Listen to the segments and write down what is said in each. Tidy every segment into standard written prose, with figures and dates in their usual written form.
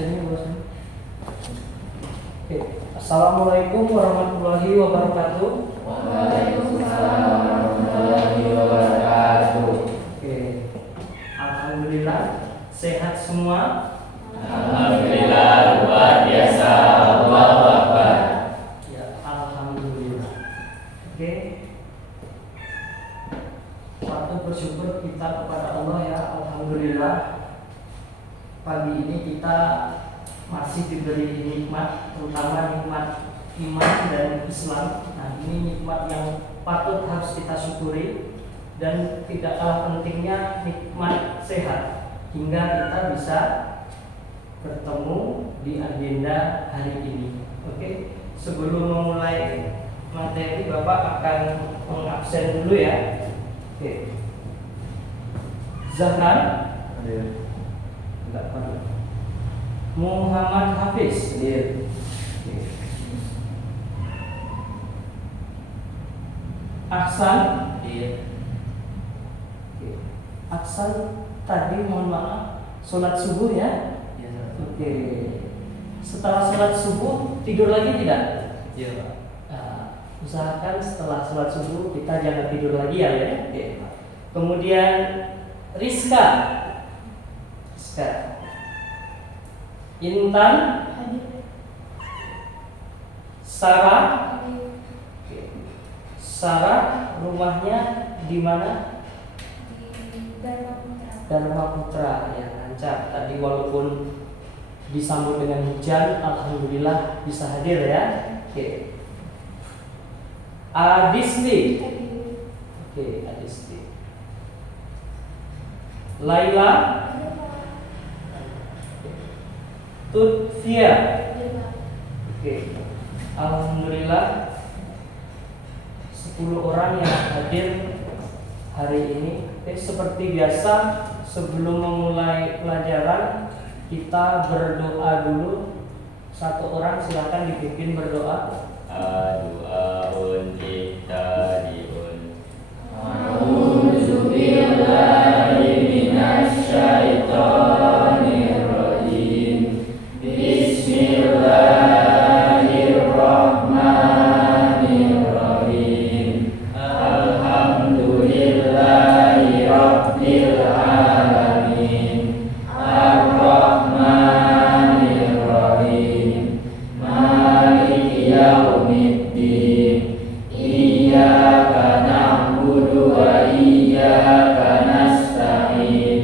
absennya bosan. Oke. Assalamualaikum warahmatullahi wabarakatuh. Waalaikumsalam warahmatullahi wabarakatuh. Oke. Alhamdulillah sehat semua. Alhamdulillah luar biasa. Allahu Akbar. Ya, alhamdulillah. Oke. Patut bersyukur kita kepada Allah ya. Alhamdulillah. Pagi ini kita masih diberi nikmat, terutama nikmat iman dan Islam. Nah, ini nikmat yang patut harus kita syukuri, dan tidak kalah pentingnya nikmat sehat, hingga kita bisa bertemu di agenda hari ini. Oke, sebelum memulai materi, Bapak akan mengabsen dulu ya. Oke. Zahran? Enggak perlu. Muhammad Hafiz. Oke. Aksan? Oke. Aksan tadi mohon maaf sholat subuh ya? Oke. Setelah sholat subuh tidur lagi tidak? Iya, Pak. Usahakan setelah sholat subuh kita jangan tidur lagi ya. Oke. Kemudian Rizka. Intan. Sarah. Oke. Sarah rumahnya di mana? Dharma Putra ya, lancar. Tadi walaupun disambut dengan hujan, alhamdulillah bisa hadir ya. Oke. Adisti. Oke, Adisti. Laila. Tutfia. Oke. Alhamdulillah 10 orang yang hadir hari ini. Seperti biasa, sebelum memulai pelajaran kita berdoa dulu. Satu orang silakan dipimpin berdoa. Doaun iftariun. A'udzu billahi minasyaitonir rajim. Bismillahirrahmanirrahim. Alhamdulillahi rabbil alamin. Ar-Rahmanir Rahim. Maliki yaumiddin. Iyyaka na'budu wa iyyaka nasta'in.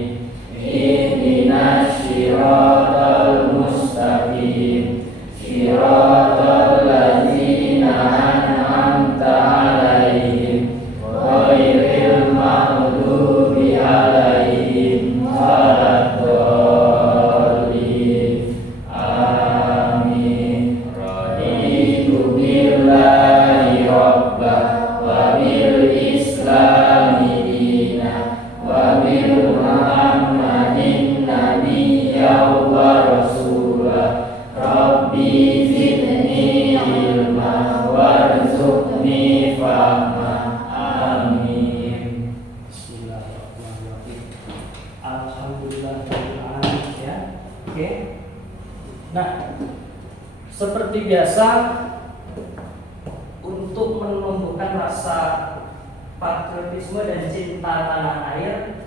Ihdinas siratal mustaqim. Siratal ladzina an'amta 'alaihim ghairil maghdubi 'alaihim waladdallin. Amin. Raditu billahi rabba wa bil islami dina wa bil muhammadin nabiyya wa rasulah. Rabbi zidni ilma warzuqni fahma. Amin. Bismillahirrahmanirrahim. Alhamdulillahirrahmanirrahim ya. Oke. Nah, seperti biasa, untuk menumbuhkan rasa patriotisme dan cinta tanah air,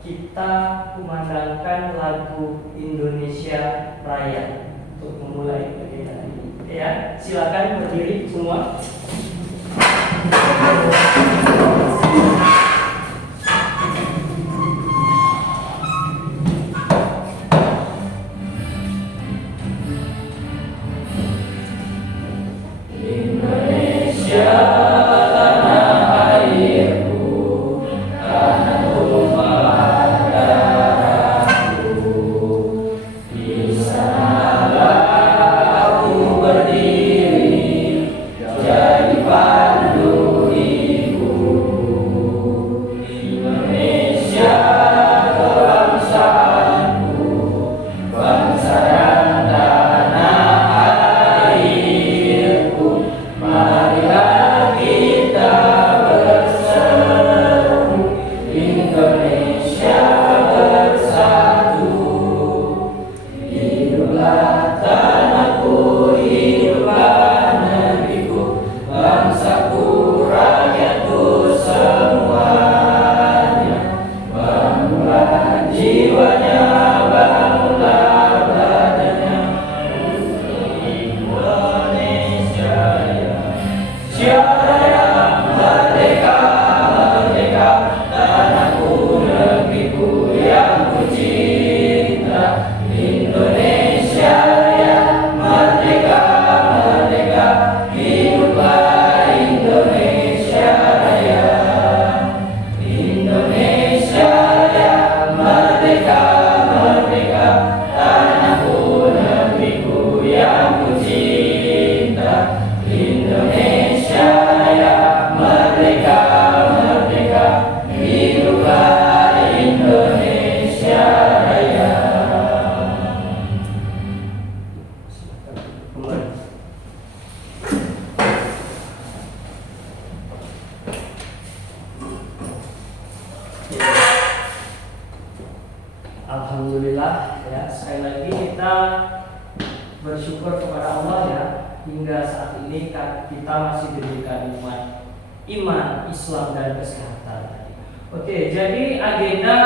kita kumandangkan lagu Indonesia Raya untuk memulai kegiatan ini. Ya, silakan berdiri semua. Indonesia tanah airku, tanah tumpah darahku. Di sanalah aku berdiri, jadi pandu hidup. Alhamdulillah ya, sekali lagi kita bersyukur kepada Allah ya, hingga saat ini kita masih diberikan nikmat iman, Islam dan kesehatan. Oke, jadi agenda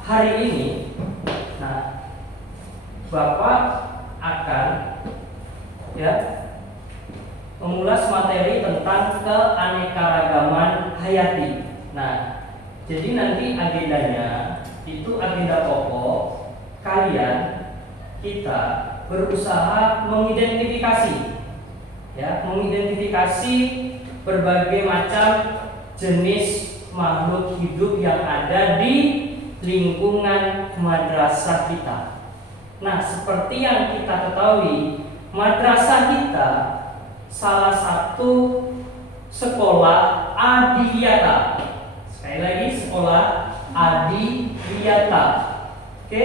hari ini, nah Bapak akan ya mengulas materi tentang keanekaragaman hayati. Nah, jadi nanti agendanya itu agenda pokok kalian, kita berusaha mengidentifikasi ya, mengidentifikasi berbagai macam jenis makhluk hidup yang ada di lingkungan madrasah kita. Nah, seperti yang kita ketahui, madrasah kita salah satu sekolah adiyata. Sekali lagi, sekolah adiyata. Oke?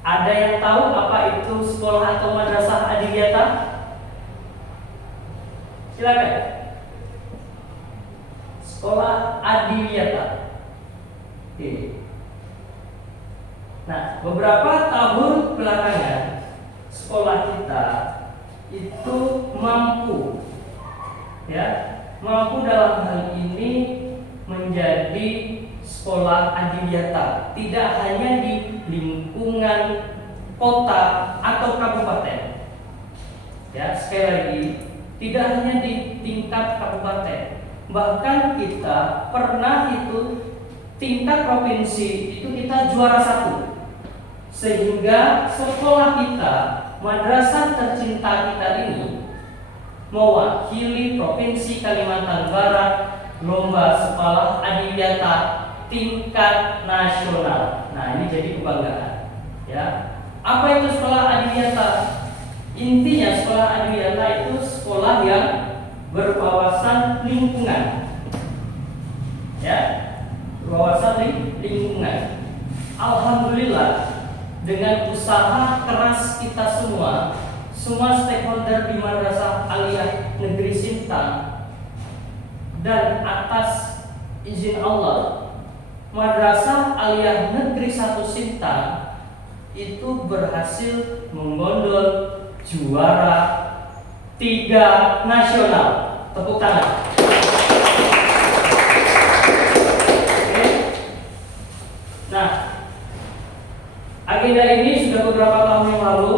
Ada yang tahu apa itu sekolah atau madrasah adiyata? Silakan. Sekolah adiyata. Oke. Nah, beberapa tahun belakangan sekolah kita itu mampu dalam hal ini menjadi sekolah adiyata, tidak hanya di lingkungan kota atau kabupaten. Ya, sekali lagi, tidak hanya di tingkat kabupaten, bahkan kita pernah itu tingkat provinsi itu kita juara 1, sehingga sekolah kita, madrasah tercinta kita ini mewakili provinsi Kalimantan Barat lomba sekolah adiyata tingkat nasional. Nah, ini jadi kebanggaan ya. Apa itu sekolah adiyata? Intinya sekolah adiyata itu sekolah yang berwawasan lingkungan ya, berwawasan lingkungan. Alhamdulillah, dengan usaha keras kita semua stakeholder di Madrasah Aliyah Negeri Sintang, dan atas izin Allah, Madrasah Aliyah Negeri 1 Sintang itu berhasil menggondol juara 3 nasional. Tepuk tangan. Oke. Nah, agenda ini sudah beberapa tahun yang lalu,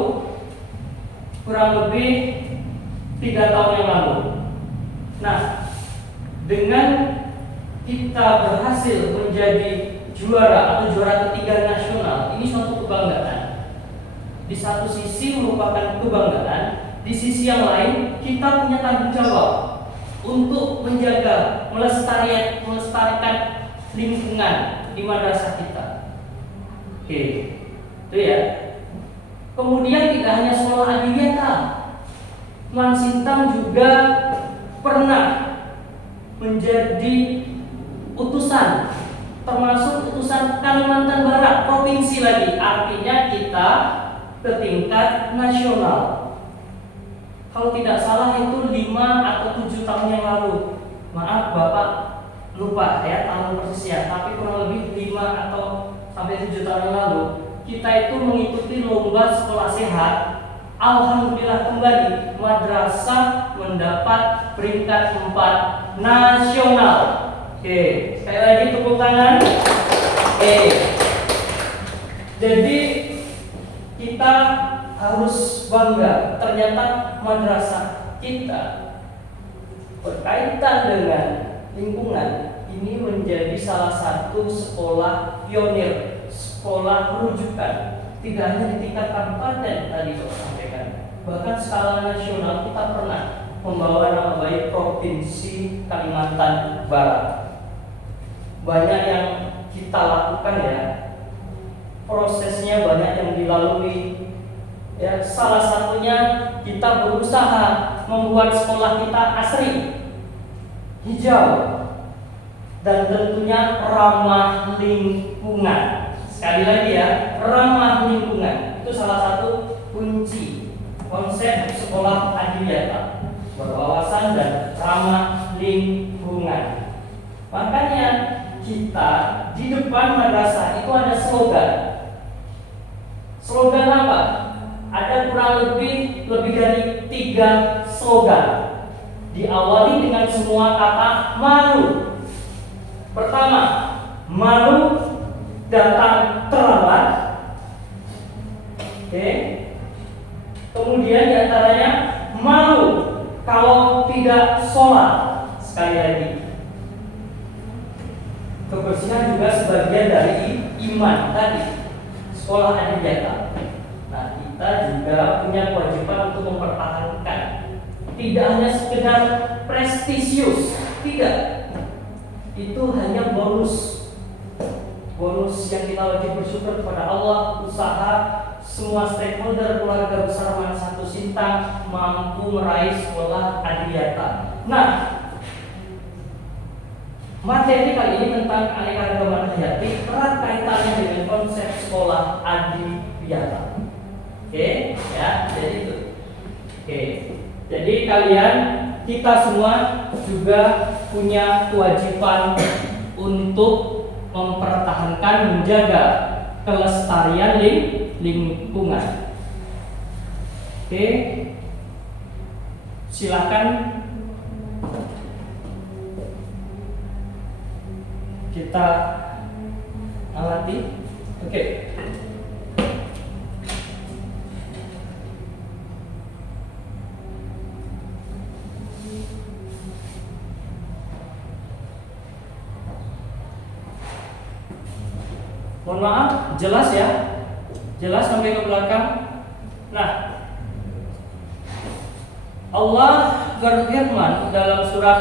kurang lebih 3 tahun yang lalu. Nah, dengan kita berhasil menjadi juara atau juara ketiga nasional, ini suatu kebanggaan. Di satu sisi merupakan kebanggaan, di sisi yang lain kita punya tanggung jawab untuk menjaga, melestarikan lingkungan di madrasah kita. Oke, itu ya. Kemudian tidak hanya sekolah adiyata, Man Sintang juga pernah menjadi utusan, termasuk utusan Kalimantan Barat, provinsi lagi, artinya kita ke tingkat nasional. Kalau tidak salah itu 5 atau 7 tahun yang lalu. Maaf Bapak lupa ya tahun persisnya, tapi kurang lebih 5 atau sampai 7 tahun yang lalu kita itu mengikuti lomba sekolah sehat. Alhamdulillah kembali madrasah mendapat peringkat 4 nasional. Oke, sekali lagi tepuk tangan. Oke. Jadi kita harus bangga, ternyata madrasah kita berkaitan dengan lingkungan ini menjadi salah satu sekolah pionir, sekolah rujukan. Tidak hanya di tingkat kabupaten tadi saya sampaikan, bahkan skala nasional kita pernah membawa nama baik provinsi Kalimantan Barat. Banyak yang kita lakukan ya, prosesnya banyak yang dilalui ya. Salah satunya kita berusaha membuat sekolah kita asri, hijau, dan tentunya ramah lingkungan. Sekali lagi ya, ramah lingkungan itu salah satu kunci konsep sekolah adiyata, berwawasan dan ramah lingkungan. Makanya kita di depan madrasah itu ada slogan. Slogan apa? Ada kurang lebih dari 3 slogan. Diawali dengan semua kata malu. Pertama, malu datang terlambat. Oke. Kemudian diantaranya malu kalau tidak sholat. Sekali lagi, kebersihan juga sebagian dari iman tadi. Sekolah adiyata. Nah, kita juga punya kewajiban untuk mempertahankan. Tidak hanya sekedar prestisius, tidak. Itu hanya bonus yang kita wajib bersyukur kepada Allah. Usaha semua stakeholder keluarga besar Mana Satu Sintang mampu meraih sekolah adiyata. Nah, materi kali ini tentang keanekaragaman hayati erat kaitannya dengan konsep sekolah adiyata. Oke, ya, jadi itu. Oke, jadi kita semua juga punya kewajiban untuk mempertahankan, menjaga kelestarian lingkungan. Oke, silakan kita amati. Oke. Mohon maaf, jelas ya? Jelas sampai ke belakang. Nah, Allah berfirman dalam surat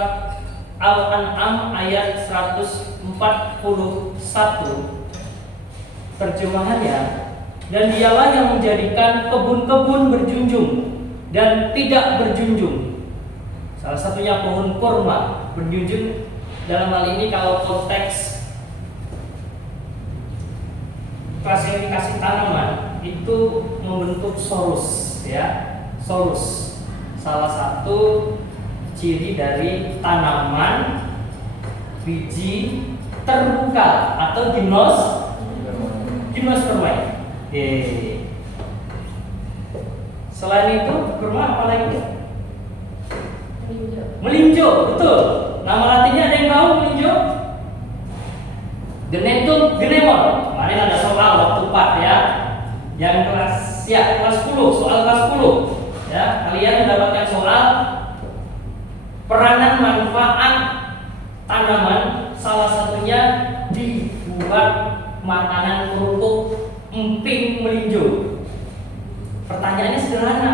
Al-An'am ayat 141, terjemahannya, dan dialah yang menjadikan kebun-kebun berjunjung dan tidak berjunjung. Salah satunya pohon kurma berjunjung. Dalam hal ini kalau konteks klasifikasi tanaman itu membentuk sorus, ya. Sorus salah satu ciri dari tanaman biji terbuka atau gimnospermae. Selain itu, kurma apa lagi? Melinjo, betul. Nama latinnya ada yang tahu melinjo? Genetum genemon. Kemarin ada soal waktu 4 ya. Yang kelas 10, soal kelas 10. Ya, kalian mendapatkan soal peranan manfaat tanaman, salah satunya dibuat makanan kerupuk emping melinjo. Pertanyaannya sederhana.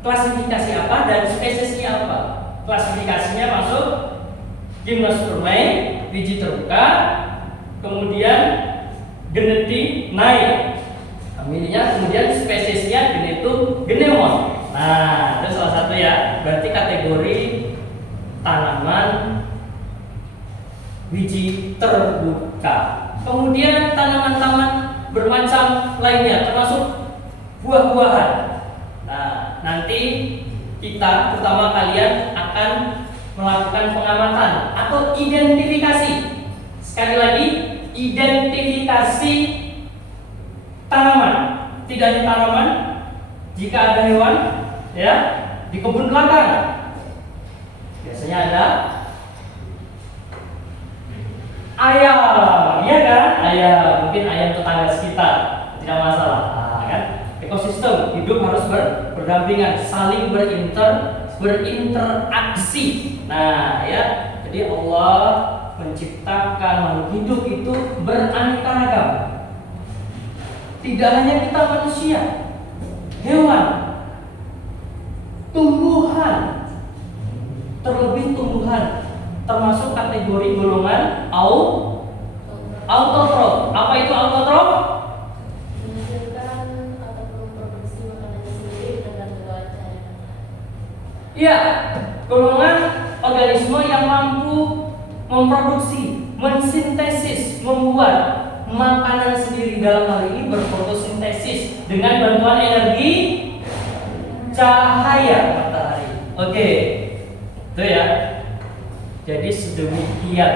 Klasifikasi apa dan spesiesnya apa? Klasifikasinya masuk gimnospermae, biji terbuka, kemudian geneti naik, familinya, kemudian spesiesnya Genetum genemon. Nah, itu salah satu ya. Berarti kategori tanaman biji terbuka. Kemudian tanaman-tanaman bermacam lainnya, termasuk buah-buahan. Nah, nanti kita, terutama kalian, akan melakukan pengamatan atau identifikasi. Sekali lagi, identifikasi tanaman. Tidak hanya tanaman, jika ada hewan, ya, di kebun belakang biasanya ada ayam, ya kan? Ayam, mungkin ayam tetangga sekitar, tidak masalah, kan? Ekosistem hidup harus berdampingan, saling berinteraksi. Nah, ya, jadi Allah menciptakan makhluk hidup itu beraneka ragam. Tidak hanya kita manusia, hewan, tumbuhan, terlebih tumbuhan termasuk kategori golongan autotrof. Apa itu autotrof? Menghasilkan atau memproduksi makanannya sendiri dengan cuaca. Iya, golongan organisme yang mampu memproduksi, mensintesis, membuat makanan sendiri, dalam hal ini berfotosintesis dengan bantuan energi cahaya matahari. Oke, itu ya. Jadi sedemikian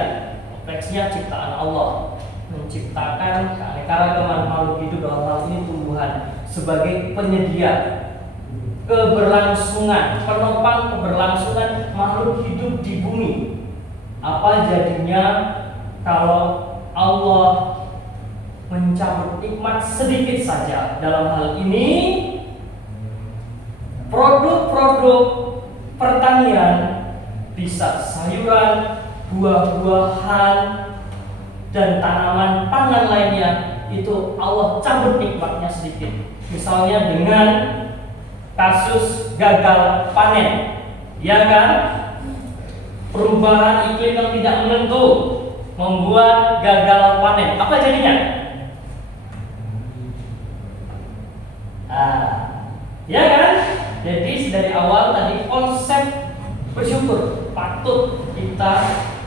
kompleksnya ciptaan Allah, menciptakan keanekaragaman makhluk hidup dalam hal sebagai penyedia keberlangsungan, penopang keberlangsungan makhluk hidup di bumi. Apa jadinya kalau Allah mencabut nikmat sedikit saja? Dalam hal ini produk-produk pertanian, bisa sayuran, buah-buahan, dan tanaman pangan lainnya, itu Allah cabut nikmatnya sedikit. Misalnya dengan kasus gagal panen, ya kan? Perubahan iklim yang tidak menentu membuat gagal panen. Apa jadinya? Ya kan? Jadi dari awal tadi konsep bersyukur patut kita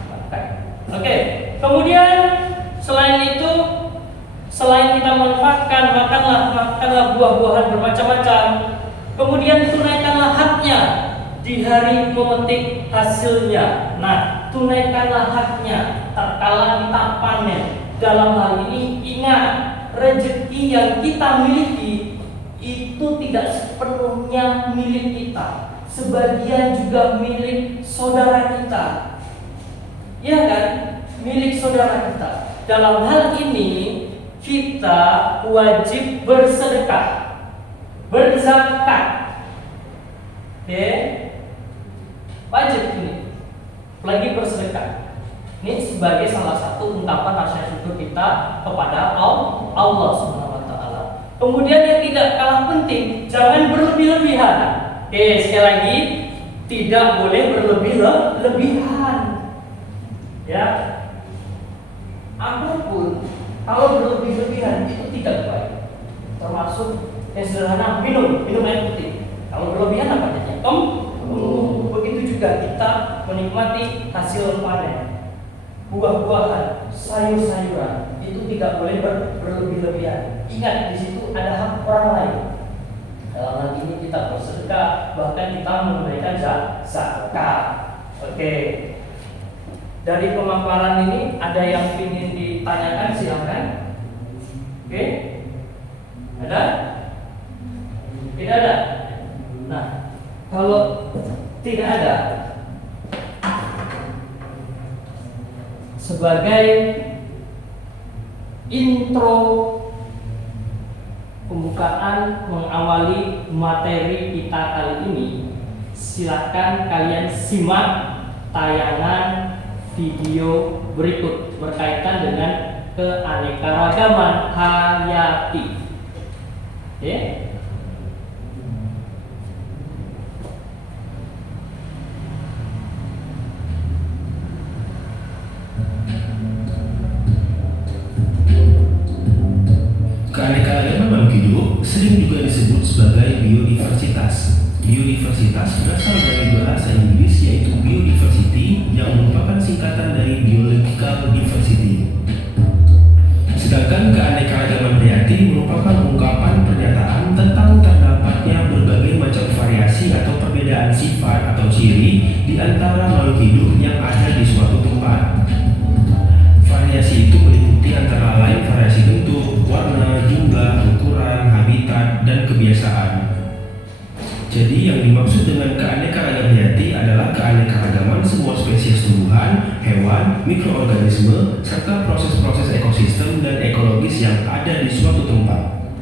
pakai. Oke. Kemudian selain itu, selain kita manfaatkan, makanlah buah-buahan bermacam-macam. Kemudian tunaikanlah haknya di hari memetik hasilnya. Nah, tunaikanlah haknya tatkala kita panen. Dalam hal ini ingat, rezeki yang kita miliki itu tidak sepenuhnya milik kita. Sebagian juga milik saudara kita. Ya kan? Milik saudara kita. Dalam hal ini kita wajib bersedekah, berzakat. Oke? Wajib ini. Lagi bersedekah. Ini sebagai salah satu ungkapan rasa syukur kita kepada Allah Subhanahu wa taala. Kemudian yang tidak kalah penting, jangan berlebih-lebihan. Oke, sekali lagi, tidak boleh berlebih-lebihan. Ya. Apapun kalau berlebih-lebihan itu tidak baik. Termasuk yang sederhana, minum air putih. Kalau berlebihan apa jadinya? Begitu juga kita menikmati hasil panen, buah-buahan, sayur-sayuran, itu tidak boleh berlebih-lebihan. Ingat, di situ ada hak orang lain. Dalam hal ini kita bersedekah, bahkan kita menunaikan zakat. Oke. Dari pemaparan ini ada yang ingin ditanyakan, silakan. Oke. Ada? Tidak ada. Nah, kalau tidak ada, sebagai intro pembukaan mengawali materi kita kali ini, silakan kalian simak tayangan video berikut berkaitan dengan keanekaragaman hayati. Oke? Keanekaragaman makhluk hidup sering juga disebut sebagai biodiversitas. Biodiversitas berasal dari bahasa Inggris yaitu biodiversity, yang merupakan singkatan dari biological diversity. Sedangkan keanekaragaman hayati merupakan ungkapan pernyataan tentang terdapatnya berbagai macam variasi atau perbedaan sifat atau ciri di antara makhluk hidup yang ada di suatu tempat. Variasi itu meliputi antara lain variasi bentuk, warna, jumlah, ukuran, habitat, dan kebiasaan. Jadi yang dimaksud dengan keanekaragaman hayati adalah keanekaragaman semua spesies tumbuhan, hewan, mikroorganisme, serta proses-proses ekosistem dan ekologis yang ada di suatu tempat.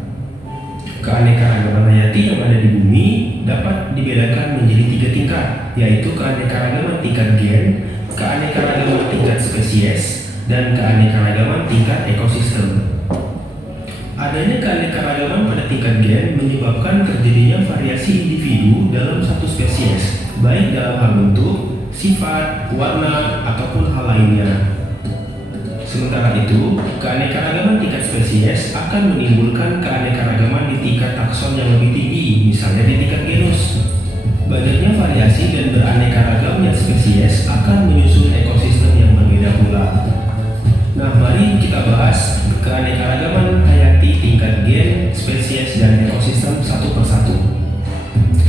Keanekaragaman hayati yang ada di bumi dapat dibedakan menjadi 3 tingkat, yaitu keanekaragaman tingkat gen, keanekaragaman tingkat spesies, dan keanekaragaman tingkat ekosistem. Adanya keanekaragaman pada tingkat gen menyebabkan terjadinya variasi individu dalam satu spesies, baik dalam hal bentuk, sifat, warna, ataupun hal lainnya. Sementara itu, keanekaragaman tingkat spesies akan menimbulkan keanekaragaman di tingkat takson yang lebih tinggi, misalnya di tingkat genus. Banyaknya variasi dan beraneka-ragamnya spesies akan menyusun ekosistem yang berbeda pula. Nah, mari kita bahas keanekaragaman hayati tingkat gen, spesies, dan ekosistem satu persatu.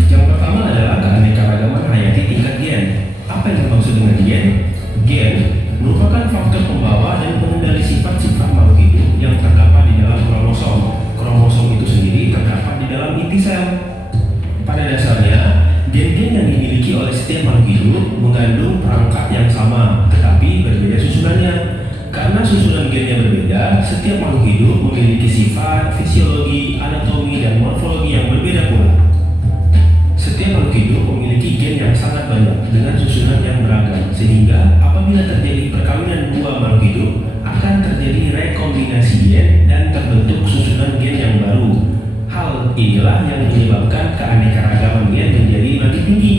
Yang pertama adalah keanekaragaman hayati tingkat gen. Apa yang dimaksud dengan gen? Gen merupakan faktor pembawa dan pengendali sifat-sifat makhluk hidup yang terdapat di dalam kromosom. Kromosom itu sendiri terdapat setiap makhluk hidup memiliki sifat, fisiologi, anatomi, dan morfologi yang berbeda pula. Setiap makhluk hidup memiliki gen yang sangat banyak dengan susunan yang beragam, sehingga apabila terjadi perkawinan dua makhluk hidup, akan terjadi rekombinasi gen dan terbentuk susunan gen yang baru. Hal inilah yang menyebabkan keanekaragaman gen menjadi makin tinggi.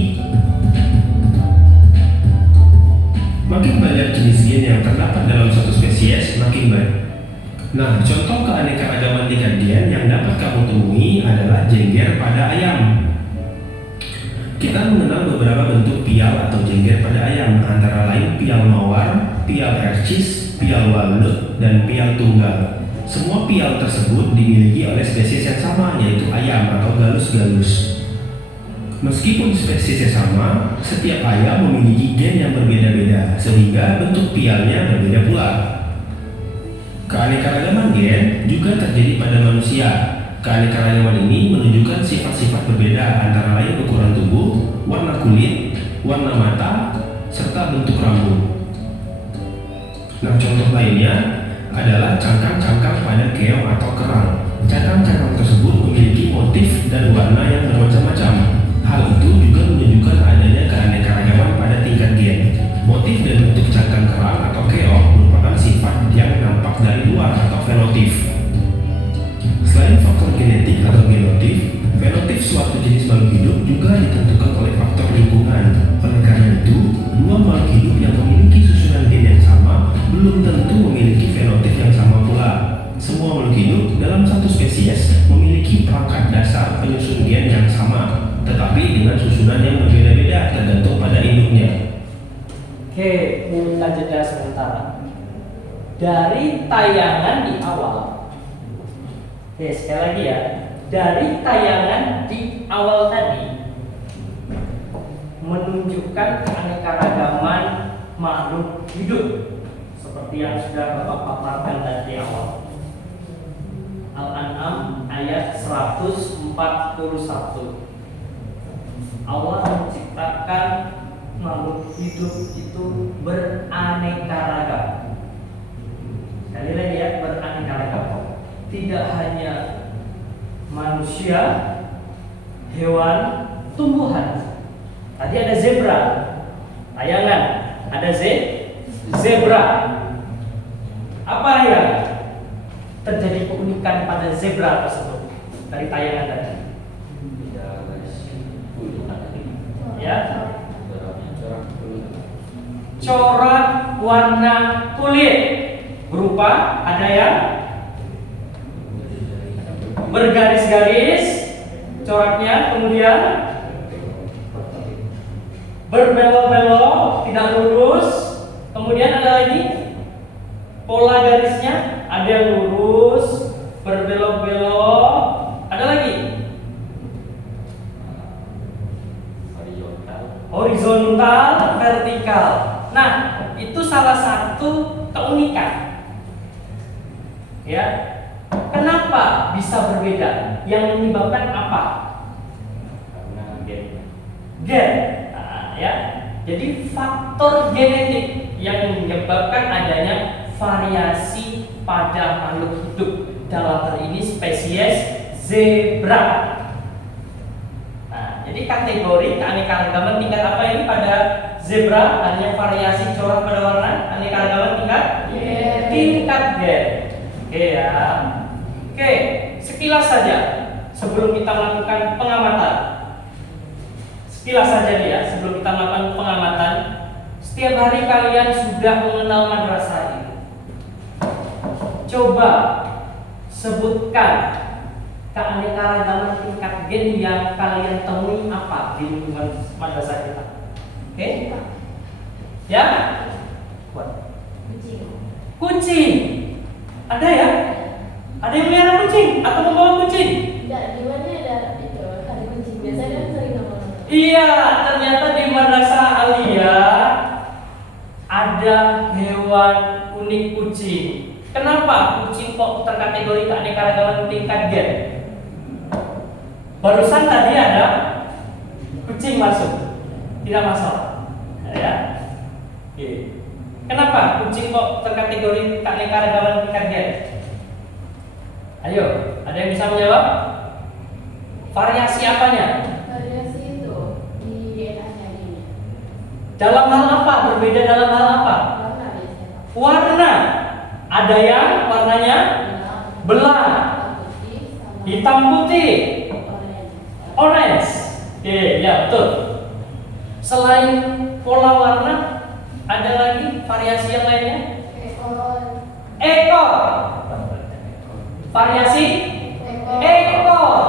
Makin banyak jenis gen yang terdapat dalam suatu spesies, makin baik. Nah, contoh keanekaragaman tingkat gen yang dapat kamu temui adalah jengger pada ayam. Kita mengenal beberapa bentuk pial atau jengger pada ayam, antara lain pial mawar, pial hercis, pial walet, dan pial tunggal. Semua pial tersebut dimiliki oleh spesies yang sama, yaitu ayam atau galus-galus. Meskipun spesiesnya sama, setiap ayam memiliki gen yang berbeda-beda, sehingga bentuk pialnya berbeda pula. Keanekaragaman gen juga terjadi pada manusia. Keanekaragaman ini menunjukkan sifat-sifat berbeda, antara lain ukuran tubuh, warna kulit, warna mata, serta bentuk rambut. Nah, contoh lainnya adalah cangkang-cangkang pada keong atau kerang. Cangkang-cangkang tersebut memiliki motif dan warna yang bermacam-macam. Hal itu juga menunjukkan adanya keanekaragaman pada tingkat gen. Motif dan bentuk cangkang kerang atau keong merupakan sifat yang nampak dari luar atau fenotip. Selain faktor genetik atau genotip, fenotip suatu jenis makhluk hidup juga ditentukan oleh faktor lingkungan. Oleh karena itu, dua makhluk hidup yang memiliki susunan gen yang sama belum tentu memiliki fenotip yang sama pula. Semua makhluk hidup dalam satu spesies memiliki perangkat dasar penyusun gen yang sama, tetapi dengan susunan yang berbeda-beda tergantung pada induknya. Oke, minta jeda sementara. Dari tayangan di awal, oke sekali lagi ya. Dari tayangan di awal tadi menunjukkan keanekaragaman makhluk hidup seperti yang sudah Bapak paparkan tadi awal. Al-An'am ayat 141. Allah menciptakan makhluk hidup itu beraneka ragam. Sekali lagi ya, beraneka ragam. Tidak hanya manusia, hewan, tumbuhan. Tadi ada zebra, tayangan ada zebra. Apa yang terjadi keunikan pada zebra tersebut dari tayangan tadi? Ya, corak warna kulit berupa ada yang bergaris-garis coraknya, kemudian berbelok-belok, tidak lurus, kemudian ada lagi pola garisnya, ada yang lurus, berbelok-belok, ada lagi horizontal, vertikal. Nah, itu salah satu keunikan. Ya, kenapa bisa berbeda? Yang menyebabkan apa? Karena Gen. Nah, ya. Jadi faktor genetik yang menyebabkan adanya variasi pada makhluk hidup, dalam hal ini spesies zebra. Jadi kategori keanekaragaman tingkat apa ini pada zebra? Adanya variasi corak pada warna, keanekaragaman tingkat tingkat gen. Oke ya. Oke, sekilas saja sebelum kita melakukan pengamatan. Sekilas saja nih ya, sebelum kita melakukan pengamatan. Setiap hari kalian sudah mengenal madrasah ini. Coba sebutkan keanekaragaman tingkat gen yang kalian temui apa di lingkungan madrasah kita. Oke? Ya? Kucing. Ada ya? Ada yang melihara kucing atau membawa kucing? Tidak, di mana ada itu ada kucing. Biasanya kan sering sama. Iya, ternyata di madrasah Aliyah ada hewan unik kucing. Kenapa kucing kok terkategori keanekaragaman tingkat gen? Barusan tadi ada kucing masuk, tidak masalah, ya. Oke. Kenapa kucing kok terkategori keanekaragaman tingkat gen? Ayo, ada yang bisa menjawab? Variasi apanya? Variasi itu di DNA-nya ini. Dalam hal apa? Berbeda dalam hal apa? Warna biasanya. Warna. Ada yang warnanya belang, Putih sama hitam putih, orange. orange. Oke, ya betul. Selain pola warna, ada lagi variasi yang lainnya? Ekor. Ekor. Variasi ekor.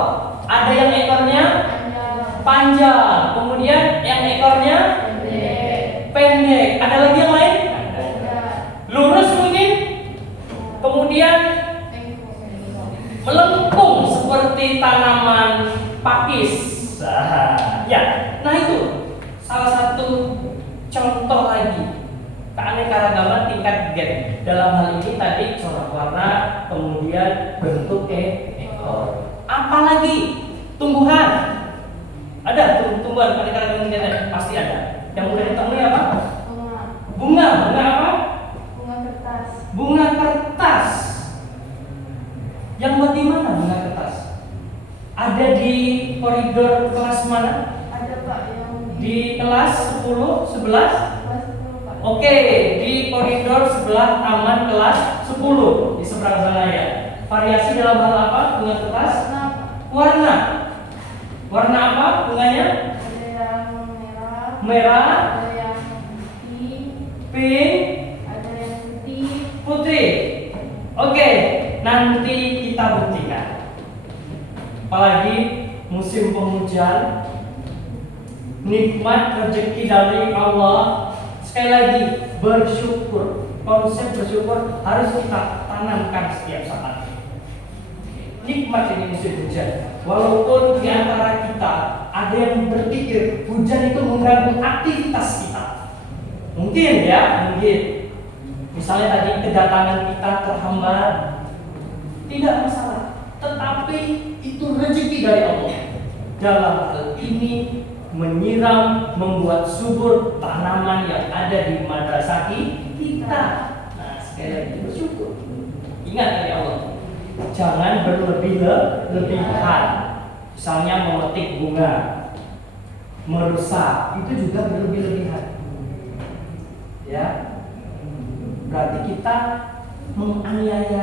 Ada yang ekornya Panjang. panjang, kemudian yang ekornya Pendek. pendek. Ada lagi yang lain? Tegak. Lurus mungkin. Kemudian Bengkok. melengkung seperti tanaman pakis. Ya, nah itu salah satu contoh lagi keanekaragaman tingkat gen. Dalam hal ini tadi corak warna, kemudian bentuk ekor. Apalagi tumbuhan. Ada tumbuhan keanekaragaman tingkat gen, pasti ada. Yang mudah ditemui apa? Bunga. Bunga. Bunga apa? Bunga kertas. Bunga kertas. Yang bagaimana bunga kertas? Ada di koridor kelas mana? Ada Pak yang Di kelas 10, 11? kelas 10 Pak. Oke, di koridor sebelah taman kelas 10 di seberang sana ya. Variasi dalam hal apa bunga kertas? Warna Pak. Warna. Warna apa bunganya? Ada yang merah. Merah, Ada yang pink. pink, Ada yang putih. putih. Oke, nanti kita buktikan. Apalagi musim penghujan, nikmat rezeki dari Allah. Sekali lagi bersyukur. Konsep bersyukur harus kita tanamkan setiap saat. Nikmat ini musim hujan. Walaupun di antara kita ada yang berpikir hujan itu mengganggu aktivitas kita. Mungkin ya, mungkin. Misalnya tadi kedatangan kita terhambat, tidak masalah. Tetapi itu rezeki dari Allah. Dalam hal ini menyiram, membuat subur tanaman yang ada di madrasah kita. Nah, sekali lagi bersyukur. Ingat dari Allah, jangan berlebihan. Misalnya memetik bunga, merusak, itu juga berlebihan. Ya, berarti kita menganiaya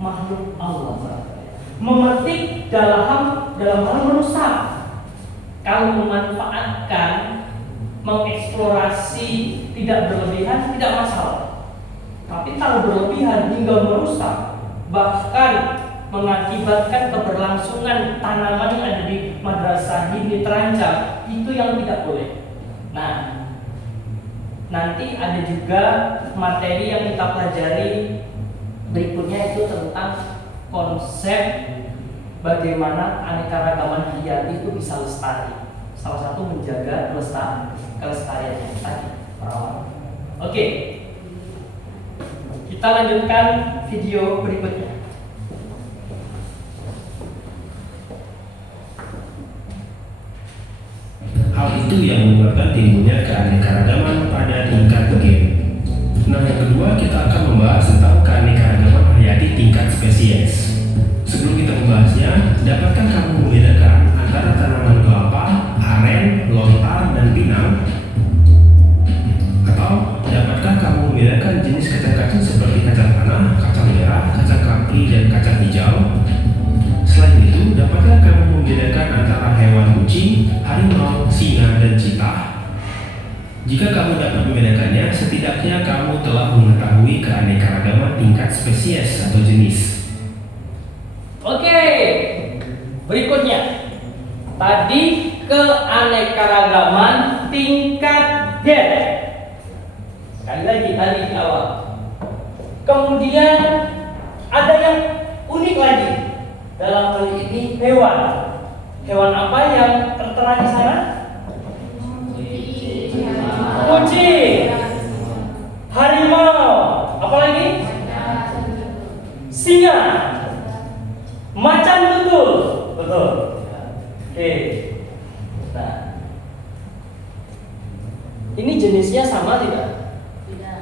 makhluk Allah. Memetik dalam hal merusak. Kalau memanfaatkan, mengeksplorasi tidak berlebihan tidak masalah. Tapi kalau berlebihan hingga merusak, bahkan mengakibatkan keberlangsungan tanaman yang ada di madrasah ini terancam, itu yang tidak boleh. Nah, nanti ada juga materi yang kita pelajari berikutnya itu tentang konsep bagaimana aneka-ragaman hayati itu bisa lestari. Salah satu menjaga kelestariannya tadi perawatan. Oke, kita lanjutkan video berikutnya. Hal itu yang menyebabkan timbulnya keanekaragaman pada tingkat gen. Nah, yang kedua kita akan membahas tentang keanekaragaman hayati tingkat spesies. Sebelum kita membahasnya, dapatkah kamu membedakan antara tanaman kelapa, aren, lontar, dan pinang? Atau dapatkah kamu membedakan jenis kacang-kacang seperti kacang tanah, kacang merah, kacang kapri, dan kacang hijau? Selain itu, dapatkah kamu membedakan antara hewan kucing, harimau, singa, dan citah? Jika kamu dapat membedakannya, setidaknya kamu telah mengetahui keanekaragaman tingkat spesies atau jenis. Oke, berikutnya tadi keanekaragaman tingkat gen. Sekali lagi tadi di awal. Kemudian ada yang unik lagi dalam hal ini hewan. Hewan apa yang tertera di sana? Kucing, harimau, apa lagi? Singa. Macan betul. Oke. Nah, ini jenisnya sama tidak? Tidak.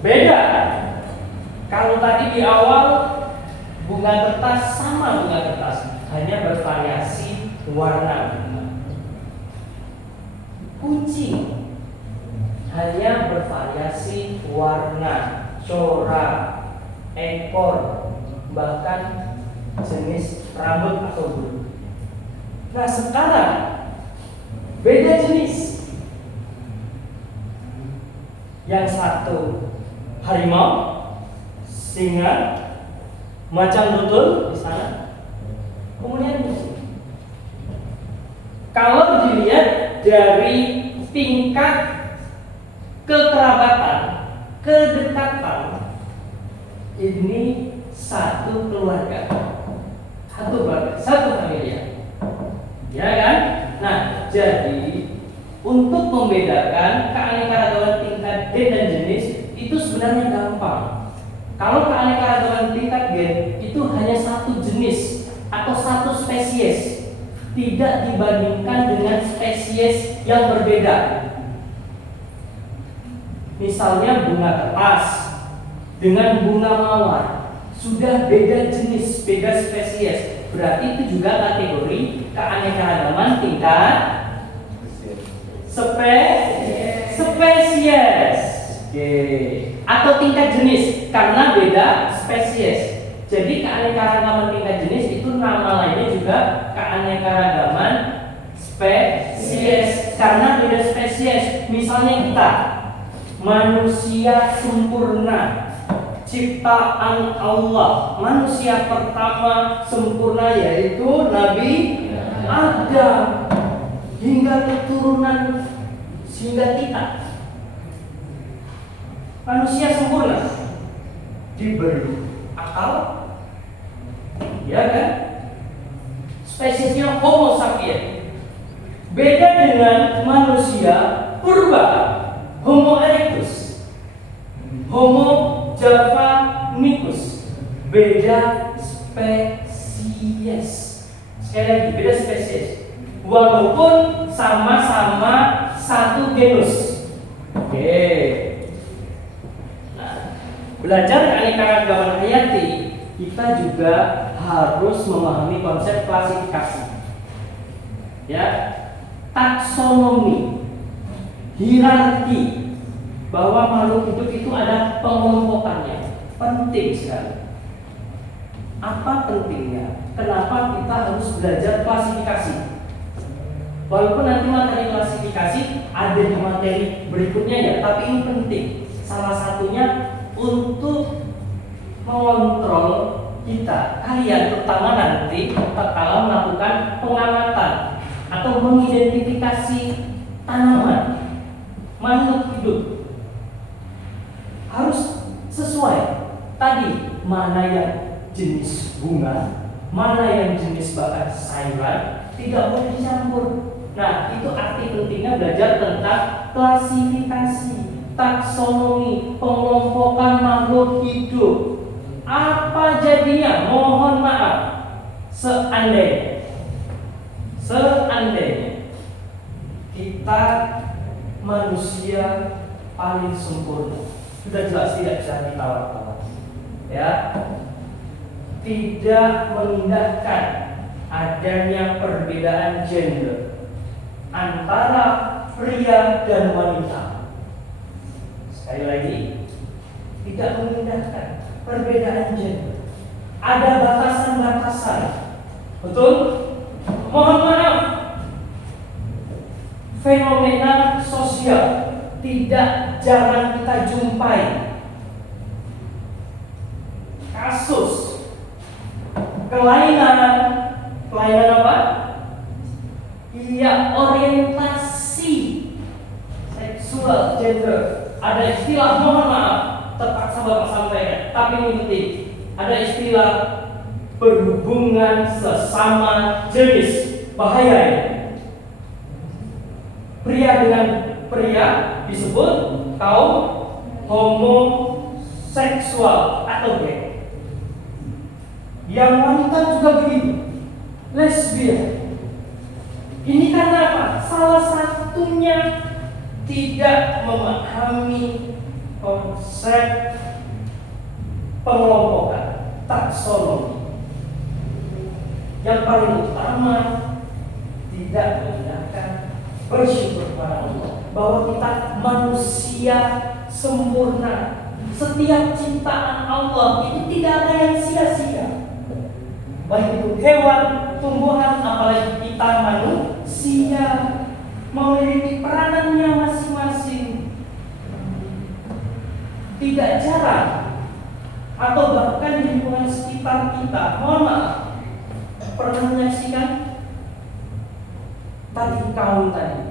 Beda. Kalau tadi di awal bunga kertas hanya bervariasi warna. Kucing hanya bervariasi warna, corak, ekor, bahkan jenis rambut atau bulu. Nah sekarang beda jenis. Yang satu harimau, singa, macan tutul di sana. Kemudian kucing. Kalau dilihat dari tingkat kekerabatan, kedekatan, ini satu keluarga, satu familia, ya kan? Nah, jadi untuk membedakan keanekaragaman tingkat gen dan jenis itu sebenarnya gampang. Kalau keanekaragaman tingkat gen itu hanya satu jenis atau satu spesies, tidak dibandingkan dengan spesies yang berbeda. Misalnya bunga kertas dengan bunga mawar, sudah beda jenis, beda spesies. Berarti itu juga kategori keanekaragaman tingkat spesies. Oke. Atau tingkat jenis karena beda spesies. Jadi keanekaragaman tingkat jenis itu nama lainnya juga keanekaragaman spesies karena beda spesies. Misalnya kita manusia sempurna, ciptaan Allah, manusia pertama sempurna yaitu Nabi Adam, hingga keturunan sehingga kita manusia sempurna diberi akal, ya kan? Spesiesnya Homo sapiens. Beda dengan manusia purba, Homo erectus, Homo javanicus. Beda spesies. Sekali lagi, beda spesies. Walaupun sama-sama satu genus. Oke. Belajar keanekaragaman hayati, kita juga harus memahami konsep klasifikasi, ya, taksonomi, hierarki, bahwa makhluk hidup itu ada pengelompokannya. Penting sekali. Apa pentingnya? Kenapa kita harus belajar klasifikasi? Walaupun nanti materi klasifikasi ada di materi berikutnya ya, tapi ini penting. Salah satunya untuk mengontrol kita, kalian terutama nanti tatkala melakukan pengamatan atau mengidentifikasi tanaman, makhluk hidup, harus sesuai tadi mana yang jenis bunga, mana yang jenis bahkan sayuran, tidak boleh dicampur. Nah, itu arti pentingnya belajar tentang klasifikasi, taksonomi, pengelompokan makhluk hidup. Apa jadinya? Mohon maaf, seandainya kita manusia paling sempurna, sudah jelas tidak bisa ditawar-tawar, ya, tidak mengindahkan adanya perbedaan gender antara pria dan wanita. Sekali lagi, tidak mengindahkan perbedaan gender. Ada batasan-batasan. Betul? Mohon maaf, fenomena sosial tidak jarang kita jumpai. Kasus kelainan apa? Iya, orientasi seksual, gender. Ada istilah, mohon maaf, terpaksa Bapak sampaikan, tapi ini penting. Ada istilah berhubungan sesama jenis, bahaya ini. Pria dengan pria disebut kaum homoseksual atau gay. Yang wanita juga begitu, lesbian. Ini karena apa? Salah satunya tidak memahami konsep pengelompokan, taksonomi. yang paling utama tidak menggunakan bersyukur kepada Allah bahwa kita manusia sempurna. Setiap ciptaan Allah itu tidak ada yang sia-sia. Baik itu hewan, tumbuhan, apalagi kita manusia memiliki peranannya masing-masing. Tidak jarang atau bahkan di lingkungan sekitar kita, mohon maaf, pernah menyaksikan tadi kaum tadi,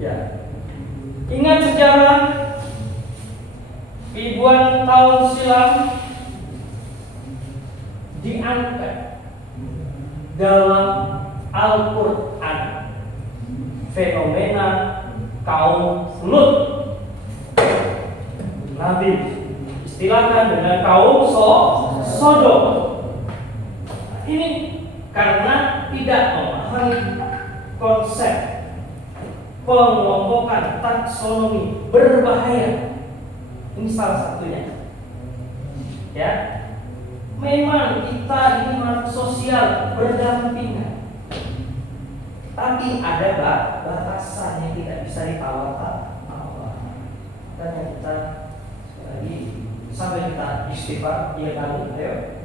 ya, ingat sejarah ribuan tahun silam diangkat dalam Al-Quran fenomena kaum Lut. Nabi istilahkan dengan kaum Sodom. Ini karena tidak memahami konsep pengelompokan taksonomi berbahaya. Ini salah satunya. Ya, memang kita ini makhluk sosial berdampingan, tapi ada batasan yang tidak bisa ditawar-tawar. Makanya kita lagi sampai kita istighfar, ya kan? Ayo.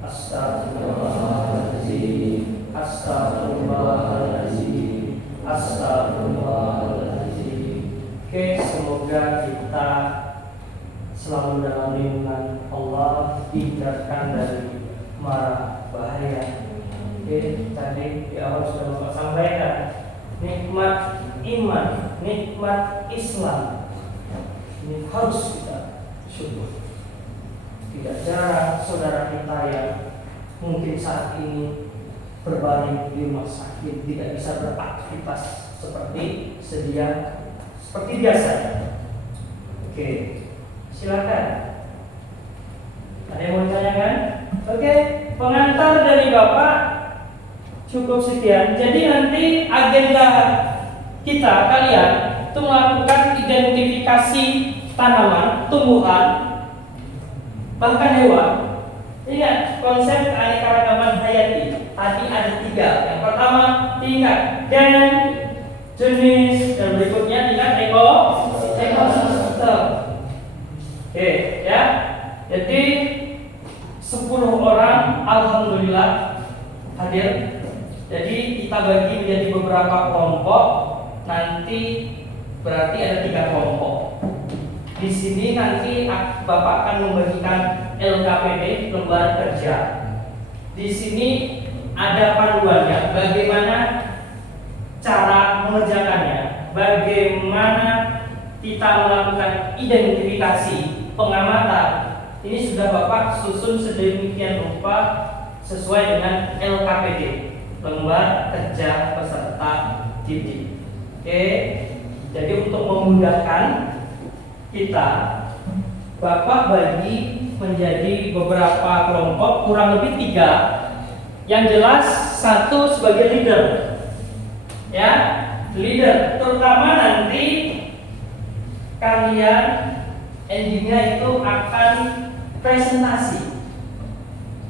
Astagfirullahaladzim, astagfirullahaladzim, astagfirullahaladzim. Oke, semoga kita selalu dalam lindungan Allah, dihindarkan dari mara bahaya. Oke, tadi di awal sudah Bapak sampaikan nikmat iman, nikmat Islam. Ini harus kita syukur. Tidak jarang saudara kita yang mungkin saat ini berbaring di rumah sakit, tidak bisa beraktivitas seperti biasanya. Oke, silakan. Ada yang mau ditanyakan? Oke, pengantar dari Bapak cukup sekian. Jadi nanti agenda kita kalian itu melakukan identifikasi tanaman, tumbuhan, bahkan hewan. Ingat konsep keanekaragaman hayati. Tadi ada 3. Yang pertama tingkat gen, jenis, dan berikutnya tingkat ekosistem. Oke, ya. Jadi 10 orang alhamdulillah hadir. Jadi kita bagi menjadi beberapa kelompok. Nanti berarti ada 3 kelompok. Di sini nanti Bapak akan membagikan LKPD, lembar kerja. Di sini ada panduannya, bagaimana cara mengerjakannya, bagaimana kita melakukan identifikasi, pengamatan. Ini sudah Bapak susun sedemikian rupa sesuai dengan LKPD, lembar kerja peserta didik. Oke, jadi untuk memudahkan kita, Bapak bagi menjadi beberapa kelompok, kurang lebih 3. Yang jelas 1 sebagai leader, ya, leader. Terutama nanti kalian endingnya itu akan presentasi.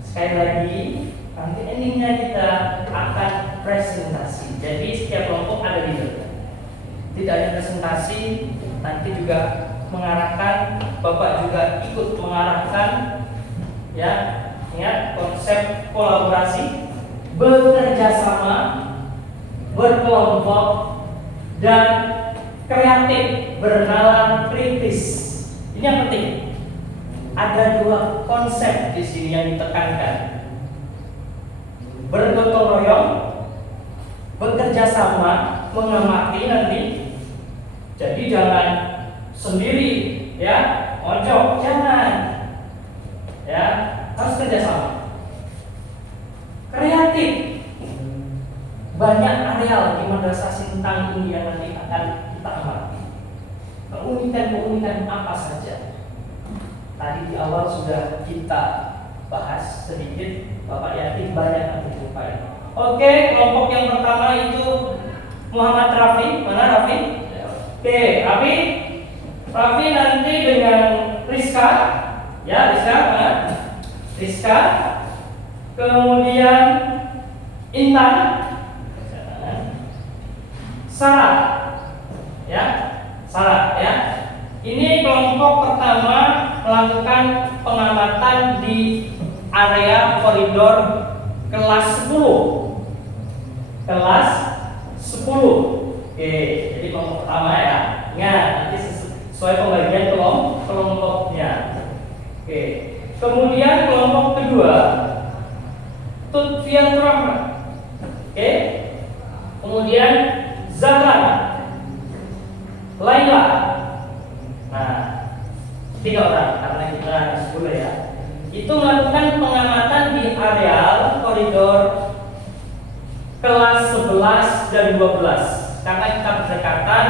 Sekali lagi, nanti endingnya kita akan presentasi. Jadi setiap kelompok ada leader. Tidak hanya presentasi, nanti juga mengarahkan, Bapak juga ikut mengarahkan, ya. Ingat konsep kolaborasi, bekerja sama, berkelompok, dan kreatif, bernalar kritis. Ini yang penting. Ada 2 konsep di sini yang ditekankan. Bergotong royong, bekerja sama, mengamati nanti. Jadi jangan sendiri, ya, ojok, jangan, ya, harus kerjasama. Kreatif, banyak areal di madrasah tentang ini yang nanti akan kita amati. Keunikan apa saja? Tadi di awal sudah kita bahas sedikit, Bapak yakin banyak yang dijumpai. Oke, kelompok yang pertama itu Muhammad Rafi. Mana Rafi? Oke, Rafi nanti dengan Rizka. Ya, Rizka. kemudian Intan, Sarah, ya, Sarah, ya. Ini kelompok pertama melakukan pengamatan di area koridor kelas 10. Kelas 10. Oke, jadi kelompok pertama ya. Ingat, nanti sesuai pembagian kelompoknya. Oke. Kemudian kelompok kedua, Tutfian Rahma. Oke. Kemudian Zahra, Laila. Nah, 3 orang karena kita 10 ya. Itu melakukan pengamatan di areal koridor kelas 11 dan 12. Karena kita berdekatan,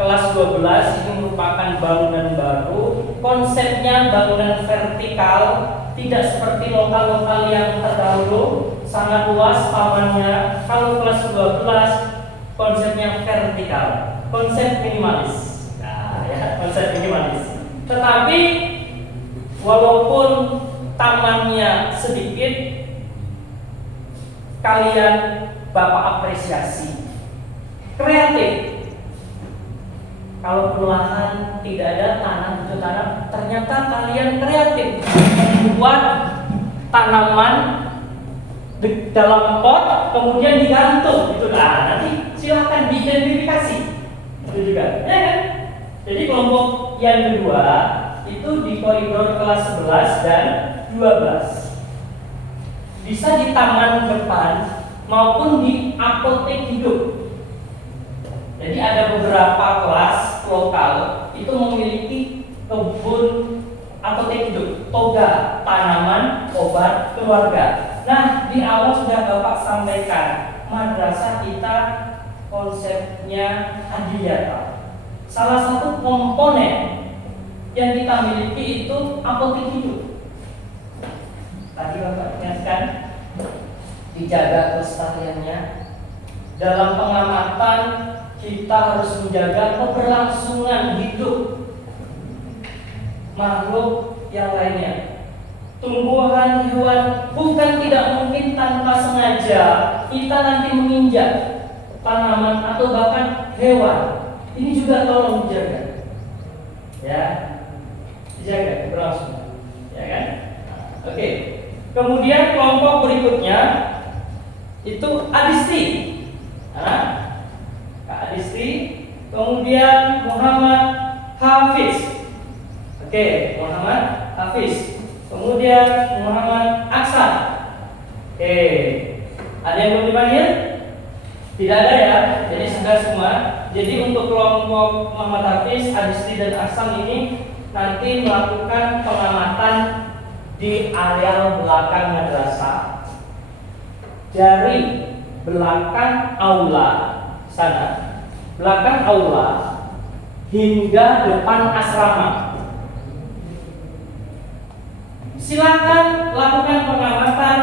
kelas 12 ini merupakan bangunan baru. Konsepnya bangunan vertikal, tidak seperti lokal-lokal yang terdahulu sangat luas tamannya. Kalau kelas 12 konsepnya vertikal, konsep minimalis. Nah, ya, konsep minimalis. Tetapi walaupun tamannya sedikit, kalian Bapak apresiasi kreatif. Kalau perlahan tidak ada tanah itu tanam, ternyata kalian kreatif membuat tanaman di dalam pot kemudian digantung itu. Nah, nanti silahkan diidentifikasi itu juga, ya kan? Jadi kelompok yang kedua itu di koridor kelas 11 dan 12, bisa di taman depan maupun di apotek hidup. Jadi ada beberapa kelas lokal itu memiliki kebun apotek hidup, toga, tanaman, obat keluarga. Nah, di awal sudah Bapak sampaikan, madrasah kita konsepnya hadiah. Salah satu komponen yang kita miliki itu apotek hidup. Tadi Bapak ingatkan, dijaga kelestariannya. Dalam pengamatan kita harus menjaga keberlangsungan hidup makhluk yang lainnya. Tumbuhan, hewan, bukan tidak mungkin tanpa sengaja kita nanti menginjak tanaman atau bahkan hewan. Ini juga tolong dijaga, ya, dijaga keberlangsungan, ya kan? Oke. Kemudian kelompok berikutnya itu Adisti, Kak Adisti. Kemudian Muhammad Hafiz. Oke, Muhammad Hafiz. Kemudian Muhammad Aksan. Oke, ada yang belum dipanggil? Tidak ada ya, jadi sudah semua. Jadi untuk kelompok Muhammad Hafiz, Adisti dan Aksan ini nanti melakukan pengamatan di areal belakang madrasah, dari belakang aula sana, belakang aula hingga depan asrama. Silakan lakukan pengamatan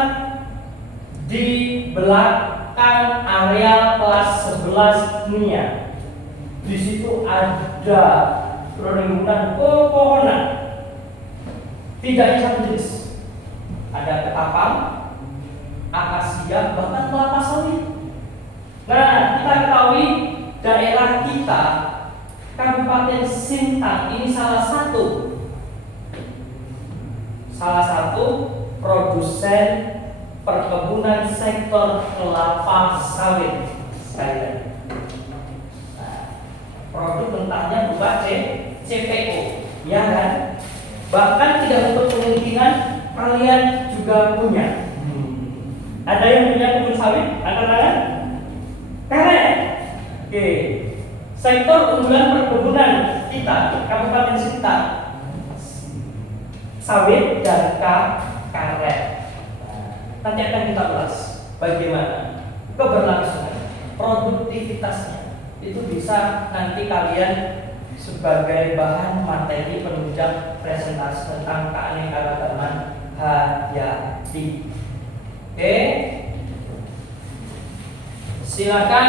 di belakang areal kelas 11 dunia. Di situ ada perkebunan pepohonan, tidak satu jenis. Ada ketapang, akasia, bahkan kelapa sawit. Nah, kita ketahui daerah kita, Kabupaten Sintang ini salah satu produsen perkebunan sektor kelapa sawit. Nah, produk mentahnya berupa CPO, ya kan? Bahkan tidak untuk kemungkinan kalian juga punya. Ada yang punya kebun sawit? Angkat tangan. Keren. Oke. Sektor unggulan perkebunan kita Kabupaten Sintang, sawit dan karet. Nanti akan kita ulas bagaimana keberlangsungan, produktivitasnya. Itu bisa nanti kalian sebagai bahan materi penunjang presentasi tentang keanekaragaman hayati. Oke, silakan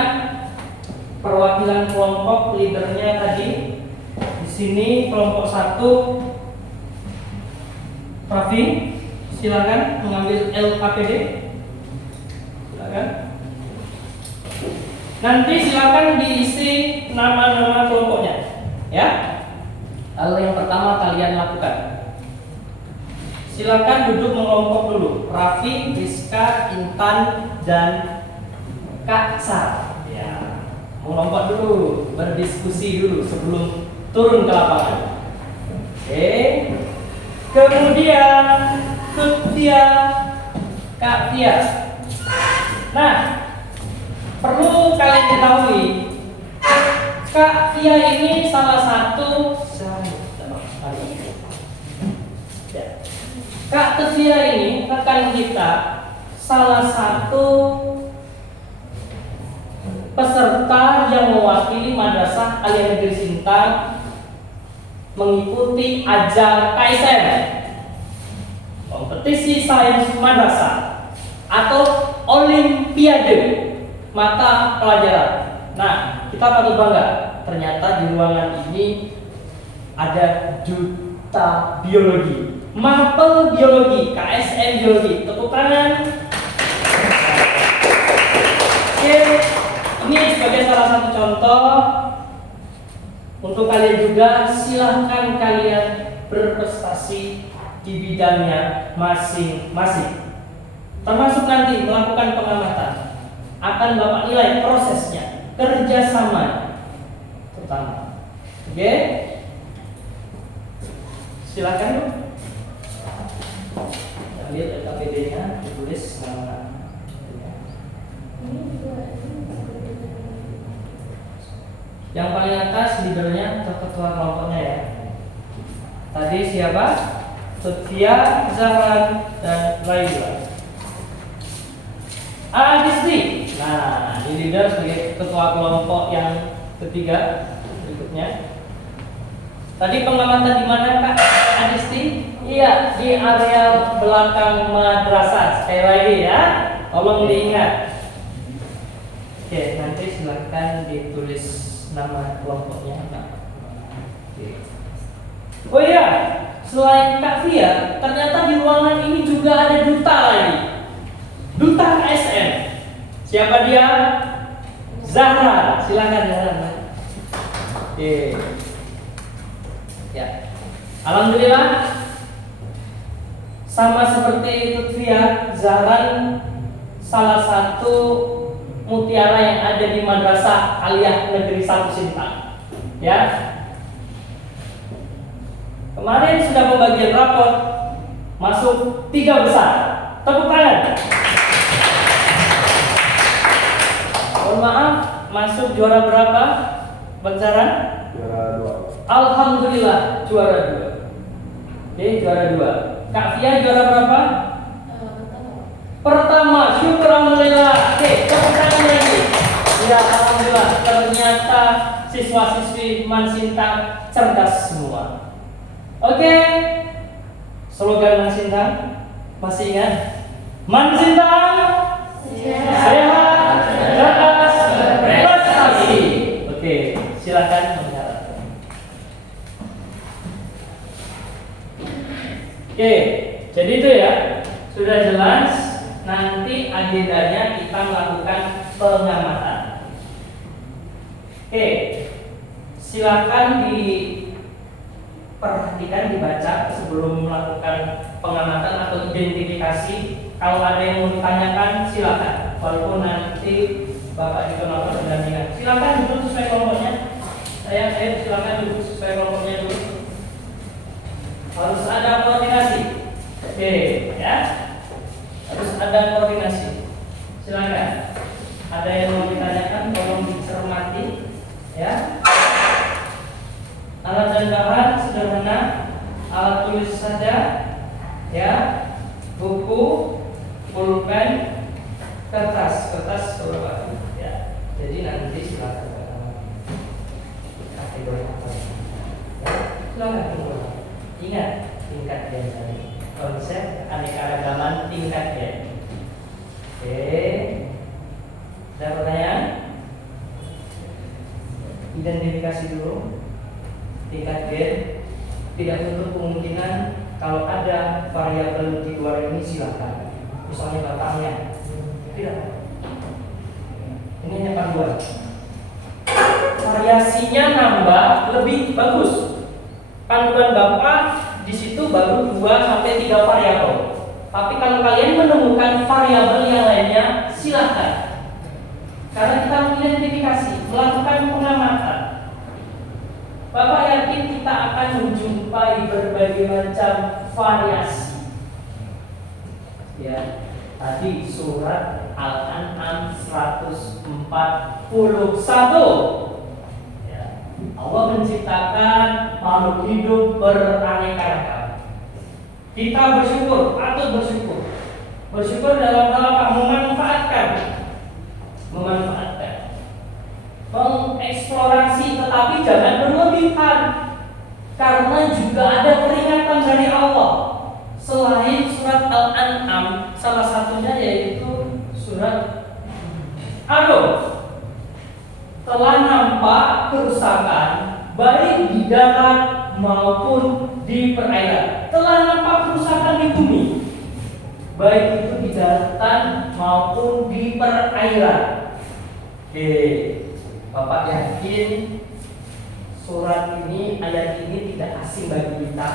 perwakilan kelompok leadernya tadi. Di sini kelompok 1 Pravi, silakan mengambil LKPD. Silakan. Nanti silakan diisi nama-nama kelompoknya, ya. Hal yang pertama kalian lakukan. Silakan duduk mengelompok dulu. Raffi, Rizka, Intan, dan Kak Sar. Ya, mengelompok dulu, berdiskusi dulu sebelum turun ke lapangan. Oke. Kemudian Tia, Kak Tia. Nah, perlu kalian ketahui, Kak Tia ini salah satu Kak Tia ini rekan kita, salah satu peserta yang mewakili Madrasah Aliyah Negeri Sintang mengikuti ajang KSM, kompetisi sains madrasah atau olimpiade mata pelajaran. Nah, kita patut bangga. Ternyata di ruangan ini ada duta biologi, mapel biologi, KSM biologi. Tepuk tangan. Oke, ini sebagai salah satu contoh untuk kalian juga. Silahkan kalian berprestasi di bidangnya masing-masing. Termasuk nanti melakukan pengamatan. Akan Bapak nilai prosesnya, kerjasama terutama. Oke? Silakan Bu. Ambil LKPD-nya, ditulis nama. Yang paling atas leadernya atau ketua kelompoknya ya. Tadi siapa? Sophia, Zahran, dan Laila. Adisti. Nah, ini leader sebagai ketua kelompok yang ketiga berikutnya. Tadi pengamatan di mana Kak Adisti? Iya, di area belakang madrasah. Sekali lagi ya, tolong diingat. Oke, nanti silakan ditulis nama kelompoknya. Oke. Oh iya, selain Kak Fia, ternyata di ruangan ini juga ada duta lagi. Duta KSM. Siapa dia? Zahra. Silakan Zahra. Oke. Ya. Alhamdulillah. Sama seperti Lutfia, Zahran salah satu mutiara yang ada di Madrasah Aliyah Negeri 1 Sintang. Ya. Kemarin sudah pembagian raport, masuk 3 besar. Tepuk tangan. Mohon maaf, masuk juara berapa? Bang Zahran? Juara 2. Alhamdulillah juara 2. Oke, juara 2. Kak Fia juara berapa? Pertama. Syukur alhamdulillah. Oke, tepuk tangan lagi. Ya, alhamdulillah. Ternyata siswa-siswi Mansintang cerdas semua. Oke. Slogan Mansintang masih ingat? Mansintang sehat, cerdas, prestasi. Oke, silakan mencatat. Oke, jadi itu ya, sudah jelas. Nanti agendanya kita melakukan pengamatan. Oke, silakan diperhatikan, dibaca sebelum melakukan pengamatan atau identifikasi. Kalau ada yang mau ditanyakan, silakan. Walaupun nanti Bapak juga melakukan pendampingan. Silakan duduk sesuai kelompoknya. Saya silakan duduk sesuai kelompoknya dulu. Harus ada koordinasi. Oke, ya. Harus ada koordinasi. Silakan. Ada yang mau ditanyakan, tolong dicermati, ya. Alat dan bahan sederhana, alat tulis saja, ya. Buku, pulpen, kertas beberapa, ya. Jadi nanti silakan kategori apa? Ya, silakan. Ingat tingkat gen tadi. Konsep keanekaragaman tingkat gen. Oke. Ada pertanyaan? Identifikasi dulu. Tingkat gen tidak menutup kemungkinan kalau ada variabel di luar ini silakan. Misalnya bapaknya tidak. Ini hanya panduan. Variasinya nambah lebih bagus. Panduan bapak di situ baru 2 sampai 3 variabel. Tapi kalau kalian menemukan variabel yang lainnya, silakan. Karena kita mengidentifikasi, melakukan pengamatan. Bapak yakin kita akan menjumpai berbagai macam variasi. Ya, tadi surat Al-An'am 141. Ya, Allah menciptakan makhluk hidup beraneka ragam. Kita bersyukur, patut bersyukur. Bersyukur dalam hal apa? Memanfaatkan, mengeksplorasi, tetapi jangan berlebihan. Karena juga ada peringatan dari Allah. Selain surat Al-An'am, salah satunya yaitu surat Ar-Rum. Telah nampak kerusakan baik di darat maupun di perairan. Telah nampak kerusakan di bumi, baik itu di daratan maupun di perairan. Oke, Bapak yakin surat ini, ayat ini tidak asing bagi kita.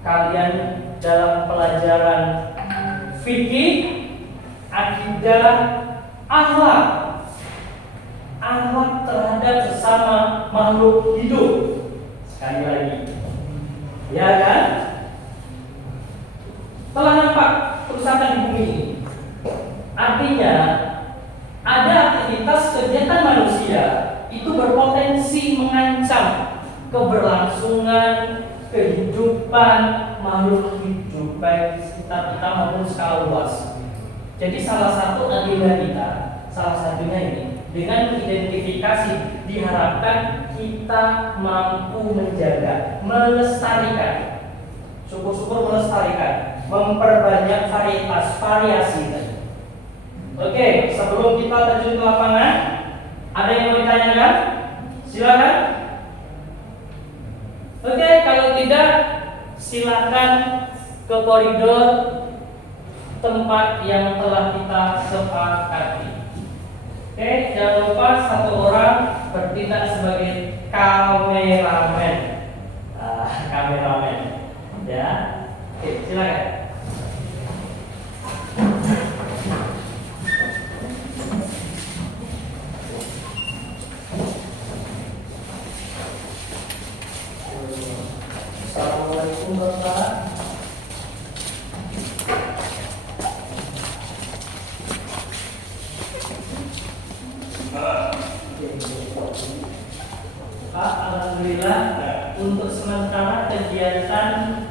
Kalian dalam pelajaran fikih, akidah, akhlak terhadap sesama makhluk hidup. Sekali lagi, ya kan? Telah nampak kerusakan di bumi ini. Artinya ada aktivitas kegiatan manusia itu berpotensi mengancam keberlangsungan kehidupan makhluk hidup baik sekitar kita maupun skala luas. Jadi salah satu agenda kita, salah satunya ini, dengan mengidentifikasi diharapkan kita mampu menjaga, melestarikan, syukur-syukur melestarikan, memperbanyak varietas, variasi. Oke, sebelum kita terjun ke lapangan, ada yang mau ditanyakan? Silakan. Oke, kalau tidak, silakan ke koridor tempat yang telah kita sepakati. Oke, jangan lupa satu orang bertindak sebagai kameramen. Kameramen, ya. Oke, silakan. Assalamualaikum Bapak. Pak, alhamdulillah untuk sementara kegiatannya